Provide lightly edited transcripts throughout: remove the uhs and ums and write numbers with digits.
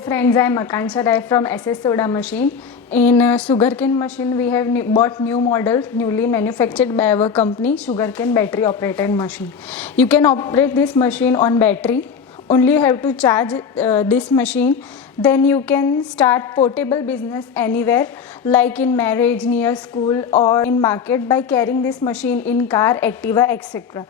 Hello friends, I am Akansha Rai from SS Soda Machine. In sugarcane machine, we have bought new model, newly manufactured by our company, sugarcane battery operated machine. You can operate this machine on battery. Only you have to charge this machine. Then you can start portable business anywhere, like in marriage, near school, or in market by carrying this machine in car, Activa, etc.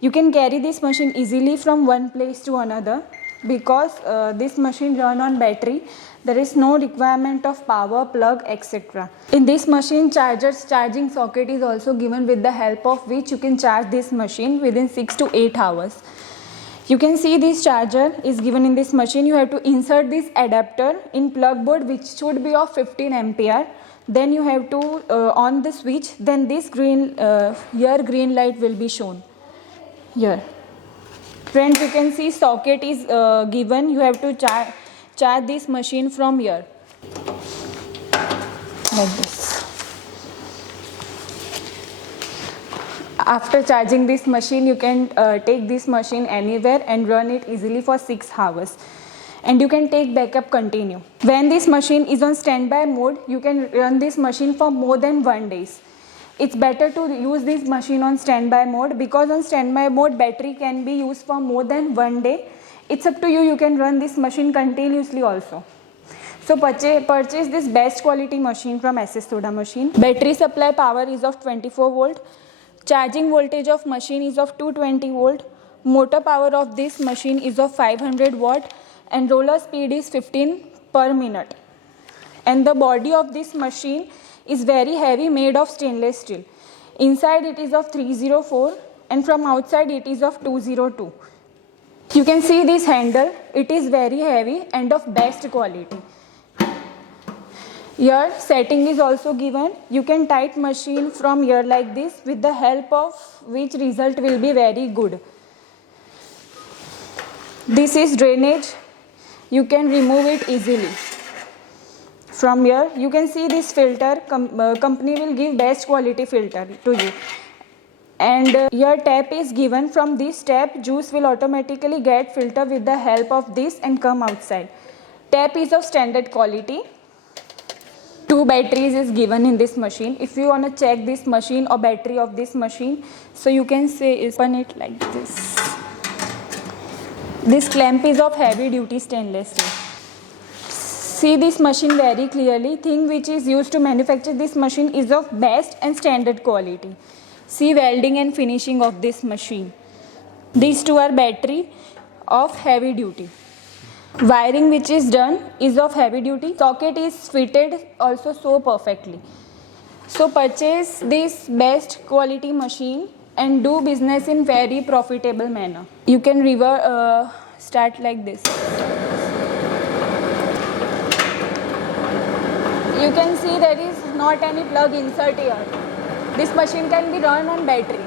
You can carry this machine easily from one place to another. Because this machine run on battery, there is no requirement of power plug etc. In this machine, charging socket is also given, with the help of which you can charge this machine within 6 to 8 hours. You can see this charger is given in this machine. You have to insert this adapter in plug board, which should be of 15 ampere. Then you have to on the switch. Then this green light will be shown here. Friends, you can see socket is given. You have to charge this machine from here, like this. After charging this machine, you can take this machine anywhere and run it easily for 6 hours. And you can take backup continue. When this machine is on standby mode, you can run this machine for more than 1 day. It's better to use this machine on standby mode, because on standby mode battery can be used for more than 1 day. It's up to you. You can run this machine continuously also. So purchase this best quality machine from SS Soda Machine. Battery supply power is of 24 volt. Charging voltage of machine is of 220 volt. Motor power of this machine is of 500 watt and roller speed is 15 per minute. And the body of this machine is very heavy, made of stainless steel. Inside it is of 304 and from outside it is of 202. You can see this handle. It is very heavy and of best quality. Here setting is also given. You can tight machine from here like this, with the help of which result will be very good. This is drainage. You can remove it easily. From here you can see this filter. Company will give best quality filter to you. And here tap is given. From this tap, juice will automatically get filtered with the help of this and come outside. Tap is of standard quality. 2 batteries is given in this machine. If you want to check this machine or battery of this machine, so you can say open it like this. This clamp is of heavy duty stainless steel. See this machine very clearly. Thing which is used to manufacture this machine is of best and standard quality. See welding and finishing of this machine. These two are battery of heavy duty. Wiring which is done is of heavy duty. Socket is fitted also so perfectly. So purchase this best quality machine and do business in very profitable manner. You can start like this. You can see there is not any plug insert here. This machine can be run on battery.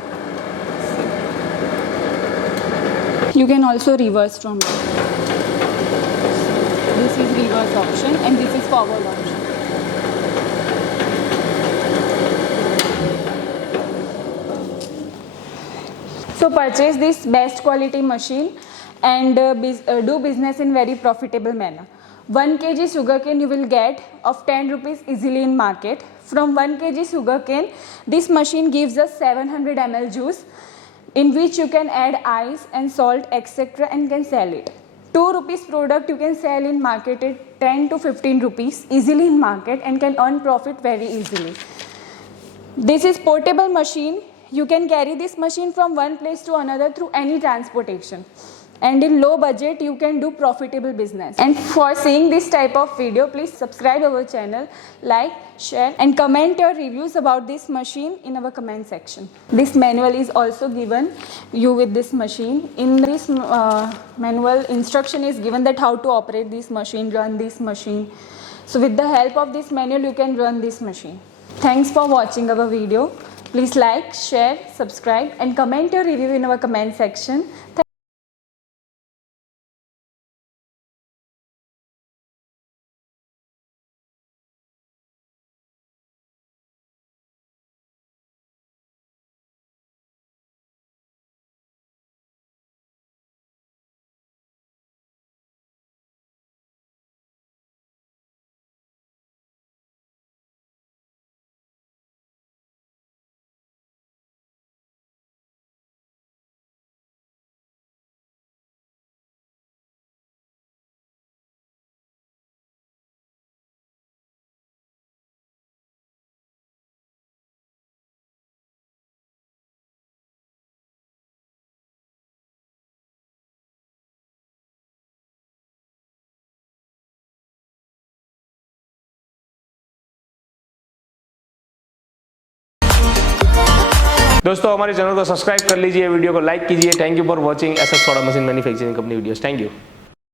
You can also reverse from here. This is reverse option and this is forward option. So purchase this best quality machine and do business in very profitable manner. 1 kg sugarcane you will get of 10 rupees easily in market. From 1 kg sugarcane, this machine gives us 700 ml juice, in which you can add ice and salt etc. and can sell it. 2 rupees product you can sell in market at 10 to 15 rupees easily in market and can earn profit very easily. This is portable machine. You can carry this machine from one place to another through any transportation. And in low budget you can do profitable business. And for seeing this type of video, please subscribe our channel, like, share and comment your reviews about this machine in our comment section. This manual is also given you with this machine. In this manual, instruction is given that how to operate this machine, run this machine. So with the help of this manual you can run this machine. Thanks for watching our video. Please like, share, subscribe and comment your review in our comment section. दोस्तों हमारे channel को subscribe कर लीजिए, video को like कीजिए। Thank you for watching SS soda machine manufacturing company videos. Thank you.